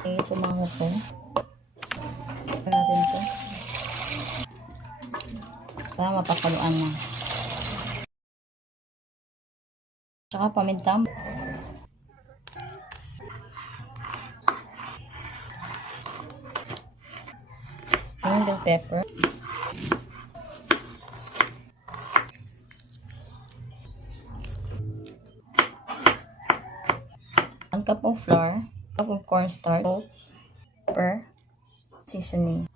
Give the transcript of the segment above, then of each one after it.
Sumango ko. Natin to. Para mapakaluan na. Tsaka paminta. Yung bell pepper. 1 cup of flour, cup of cornstarch, salt, pepper, seasoning.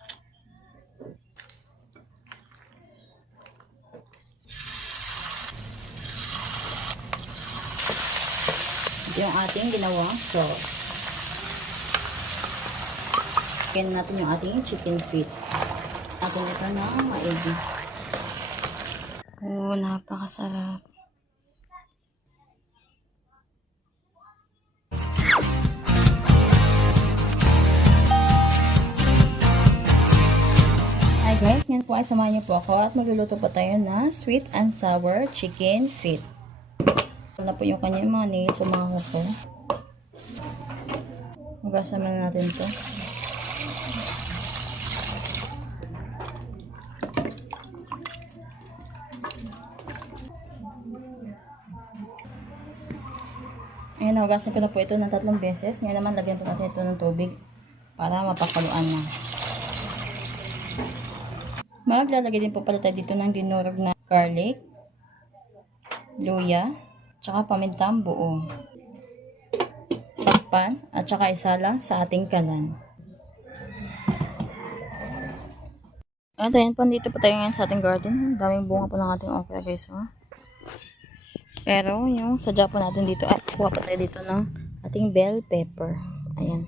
Ito yung ating ginawang sauce. Kaya natin yung ating chicken feet. Natin ito na maigi. Oh, napakasarap. Hi guys, ngayon po ay samahan niyo po ako at magluluto po tayo na sweet and sour chicken feet. Ito na po yung kanyang mga nails o mga kuko. Hugasan na natin ito. Ayan, hugasan ko na po ito ng 3 beses. Ngayon naman, lagyan po natin ito ng tubig para mapakaluan na. Maglalagay din po pala tayo dito ng dinurog na garlic, luya, tsaka pamintang buo, takpan, at tsaka isala sa ating kalan. At ayan po, dito po tayo ngayon sa ating garden. Daming bunga po ng ating okra guys. Pero yung sadya po natin dito, kuha po tayo dito ng ating bell pepper. Ayan.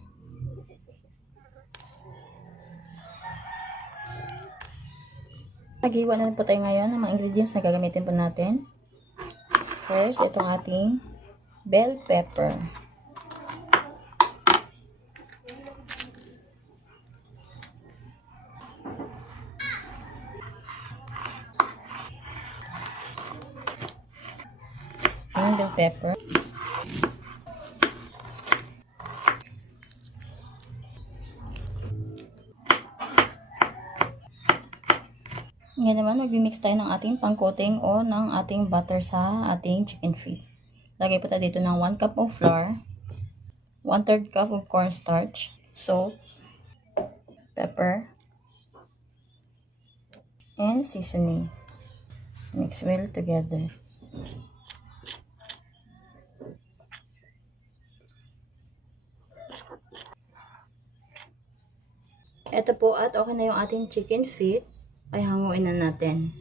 Naghiwa na po tayo ngayon ng mga ingredients na gagamitin po natin. First, itong ating bell pepper. Yung bell pepper. Ngayon naman, mag-mix tayo ng ating pang-coating o ng ating butter sa ating chicken feet. Lagay po tayo dito ng 1 cup of flour, 1/3 cup of cornstarch, salt, pepper, and seasoning. Mix well together. Ito po at okay na yung ating chicken feet. Ay hanguin na natin.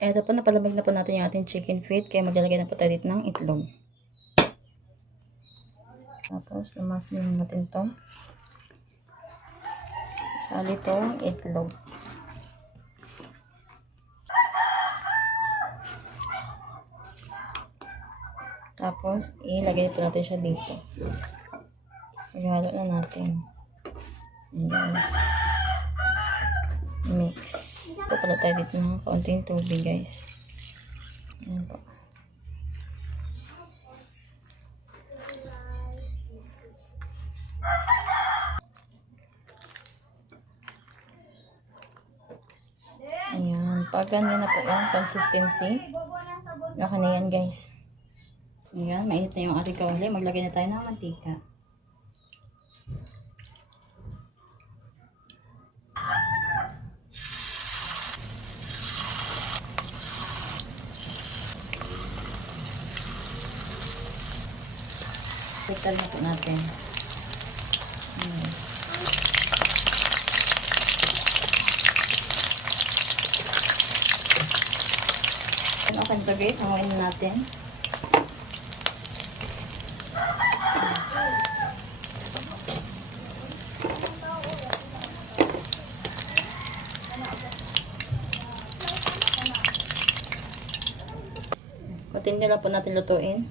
Ito po, napalamig na po natin yung ating chicken feet. Kaya maglalagay na po tayo dito ng itlog. Tapos, lumasin natin ito. Sali itong itlog. Tapos, ilagay po natin siya dito. Ihalo na natin. Ayan. Mix. Papala tayo dito ng kaunting tubig guys. Ayan po. Ayan. Pag ganyan na po yung consistency. Baka na yan guys. Ayan. Mainit na yung ating kawali. Maglagay na tayo ng mantika. Tikal na po natin. Okay ito guys, hanguin na natin. Continue lang po natin lutuin.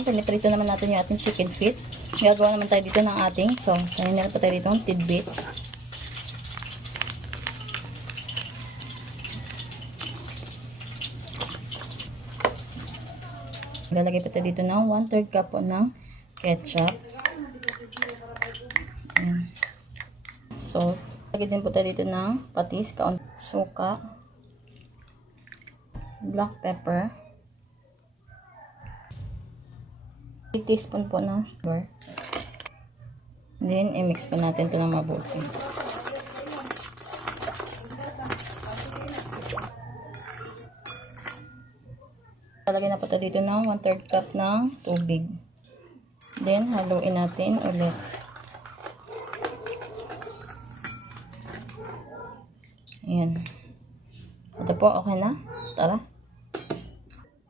Piniprito naman natin yung ating chicken feet. Gagawa naman tayo dito ng ating sauce. Ayun na po tayo dito ng tidbits. Lalagay po tayo dito ng 1/3 cup po ng ketchup. Ayan. Salt. Lagay din po tayo dito ng patis, suka, black pepper, 3 teaspoon po ng sugar. Then, i-mix po natin ito ng mabuti. Lalagay na po tayo dito ng 1/3 cup ng tubig. Then, haluin natin ulit. Ayan. Ito po, okay na. Tara.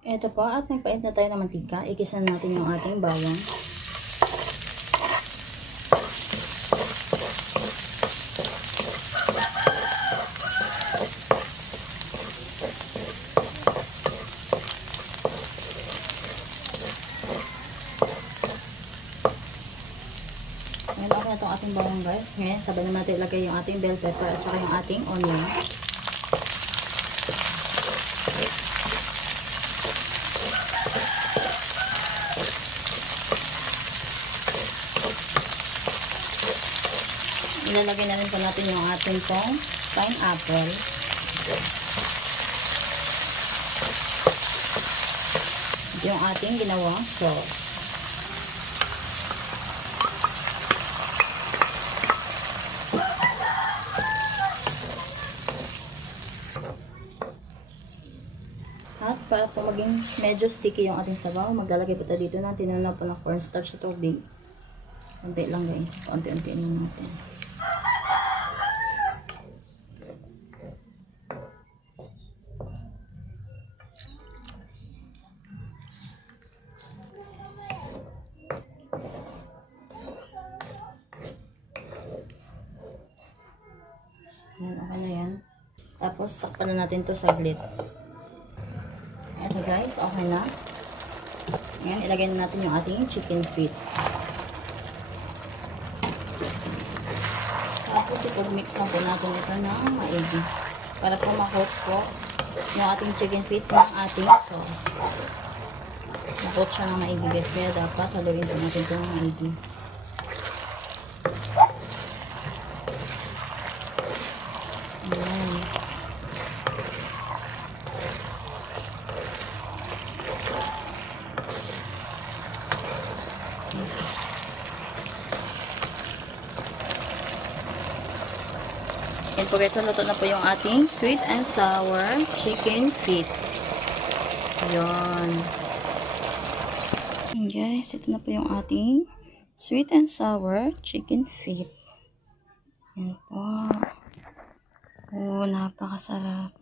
Ito po, at may pait na tayo ng mantika. Ikisan natin yung ating bawang. Ngayon, okay na itong ating bawang, guys. Ngayon, sabay naman natin ilagay yung ating bell pepper at saka yung ating onion. Ilalagay na rin po natin yung ating pong pineapple. Yung ating ginawang sauce. At para po maging medyo sticky yung ating sabaw, maglalagay po tayo dito ng tinula po ng cornstarch sa tubig. Konti lang guys. Konti-unti lang natin. Yan, okay na yan. Tapos, takpan na natin to saglit. Ito guys, okay na. Ngayon, ilagay na natin yung ating chicken feet. Tapos, ipag-mix lang po natin ito ng maigi. Para po makot po yung ating chicken feet ng ating sauce. Makot siya ng maigi guys. Kaya dapat haluin po natin ito ng maigi. Ayan. Yan po guys, luto na po yung ating sweet and sour chicken feet. Yan. Guys, ito na po yung ating sweet and sour chicken feet. Yan po. Oh, napakasarap.